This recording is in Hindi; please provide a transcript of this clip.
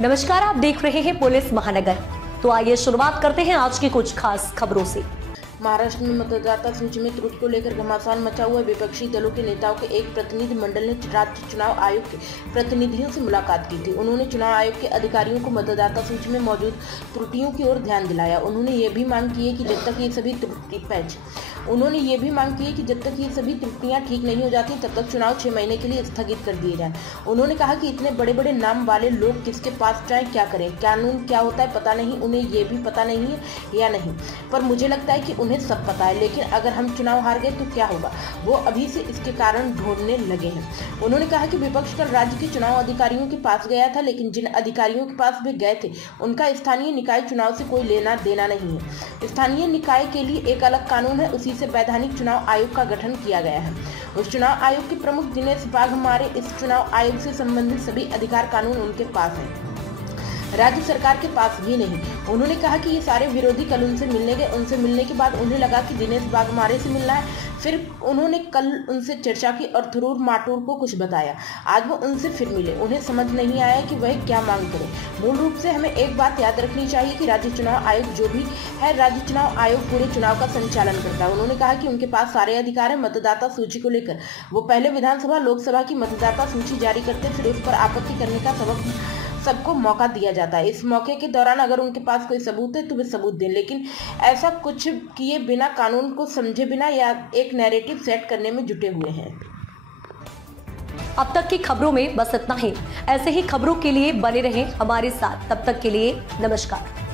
नमस्कार, आप देख रहे हैं पुलिस महानगर। तो आइए शुरुआत करते हैं आज की कुछ खास खबरों से। महाराष्ट्र में मतदाता सूची में त्रुटि को लेकर घमासान मचा हुआ। विपक्षी दलों के नेताओं के एक प्रतिनिधि मंडल ने राज्य चुनाव आयोग के प्रतिनिधियों से मुलाकात की थी। उन्होंने चुनाव आयोग के अधिकारियों को मतदाता सूची में मौजूद त्रुटियों की ओर ध्यान दिलाया। उन्होंने ये भी मांग की है कि जब तक ये सभी त्रुटियां ठीक नहीं हो जाती तब तक चुनाव 6 महीने के लिए स्थगित कर दिए जाएं। उन्होंने कहा कि इतने बड़े बड़े नाम वाले लोग किसके पास जाएं, क्या करें, कानून क्या होता है पता नहीं, उन्हें ये भी पता नहीं है या नहीं, पर मुझे लगता है कि उन्हें सब पता है। लेकिन अगर हम चुनाव हार गए तो क्या होगा, वो अभी से इसके कारण ढूंढने लगे हैं। उन्होंने कहा कि विपक्ष कल राज्य के चुनाव अधिकारियों के पास गया था, लेकिन जिन अधिकारियों के पास वे गए थे उनका स्थानीय निकाय चुनाव से कोई लेना देना नहीं है। स्थानीय निकाय के लिए एक अलग कानून है, उसी से वैधानिक चुनाव आयोग का गठन किया गया है। उस चुनाव आयोग के प्रमुख दिनेश वाघमारे, इस चुनाव आयोग से संबंधित सभी अधिकार कानून उनके पास है, राज्य सरकार के पास भी नहीं। उन्होंने कहा कि ये सारे विरोधी कल उनसे मिलने गए। उनसे मिलने के बाद उन्हें लगा कि दिनेश वाघमारे से मिलना है। फिर उन्होंने कल उनसे चर्चा की और थरूर माटुर को कुछ बताया। आज वो उनसे फिर मिले। उन्हें समझ नहीं आया कि वह क्या मांग करें। मूल रूप से हमें एक बात याद रखनी चाहिए कि राज्य चुनाव आयोग जो भी है, राज्य चुनाव आयोग पूरे चुनाव का संचालन करता है। उन्होंने कहा कि उनके पास सारे अधिकार है। मतदाता सूची को लेकर वो पहले विधानसभा लोकसभा की मतदाता सूची जारी करते, फिर उस पर आपत्ति करने का सबको मौका दिया जाता है। इस मौके के दौरान अगर उनके पास कोई सबूत है तो वे सबूत दें, लेकिन ऐसा कुछ किए बिना, कानून को समझे बिना या एक नैरेटिव सेट करने में जुटे हुए हैं। अब तक की खबरों में बस इतना ही। ऐसे ही खबरों के लिए बने रहें हमारे साथ। तब तक के लिए नमस्कार।